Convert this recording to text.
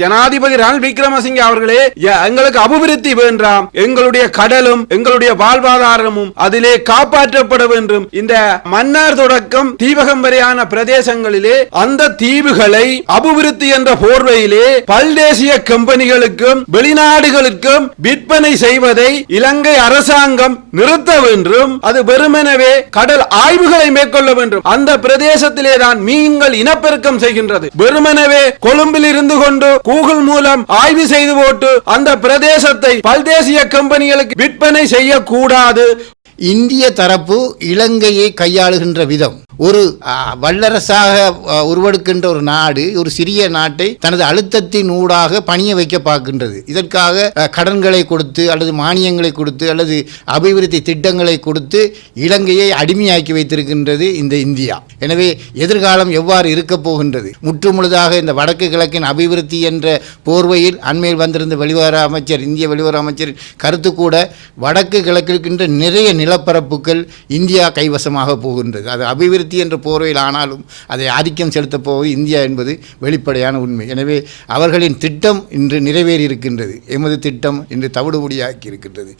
ஜனாதிபதி ரணில் விக்ரமசிங்க அவர்களே எங்களுக்கு அபிவிருத்தி வேண்டாம். எங்களுடைய கடலும் எங்களுடைய வாழ்வாதாரமும் அதிலே காப்பாற்றப்பட வேண்டும். இந்த மன்னார் தொடக்கம் தீபகம் வரையான பிரதேசங்களிலே அந்த தீவுகளை அபிவிருத்தி என்ற போர்வையிலே பல்தேசிய கம்பெனிகளுக்கும் வெளிநாடுகளுக்கும் விற்பனை செய்வதை இலங்கை அரசாங்கம் நிறுத்த வேண்டும். அது வெறுமெனவே கடல் ஆய்வுகளை மேற்கொள்ள வேண்டும். அந்த பிரதேசத்திலே தான் மீன்கள் இனப்பெருக்கம் செய்கின்றது. வெறுமெனவே கொழும்பில் இருந்து கொண்டு கூகுள் மூலம் ஆய்வு செய்து போட்டு அந்த பிரதேசத்தை பல்தேசிய கம்பெனிகளுக்கு விற்பனை செய்யக்கூடாது. இந்திய தரப்பு இலங்கையை கையாளுகின்ற விதம். ஒரு வல்லரசாக உருவெடுக்கின்ற ஒரு நாடு ஒரு சிறிய நாட்டை தனது அழுத்தத்தின் ஊடாக பணிய வைக்க பார்க்கின்றது. இதற்காக கடன்களை கொடுத்து அல்லது மானியங்களை கொடுத்து அல்லது அபிவிருத்தி திட்டங்களை கொடுத்து இலங்கையை அடிமையாக்கி வைத்திருக்கின்றது இந்த இந்தியா. எனவே எதிர்காலம் எவ்வாறு இருக்கப் போகின்றது? முற்றுமுழுதாக இந்த வடக்கு கிழக்கின் அபிவிருத்தி என்ற போர்வையில் அண்மையில் வந்திருந்த வெளிவார அமைச்சர் இந்திய வெளிவார அமைச்சர் கருத்து கூட வடக்கு கிழக்கிற்கின்ற நிறைய நிலப்பரப்புகள் இந்தியா கைவசமாக போகின்றது. அது அபிவிருத்தி அபிவிருத்தி என்ற போர்வையில் ஆனாலும் அதை ஆதிக்கம் செலுத்தப் போவது இந்தியா என்பது வெளிப்படையான உண்மை. எனவே அவர்களின் திட்டம் இன்று நிறைவேறி இருக்கின்றது எமது திட்டம் இன்று தவிடுபொடியாக்கி இருக்கின்றது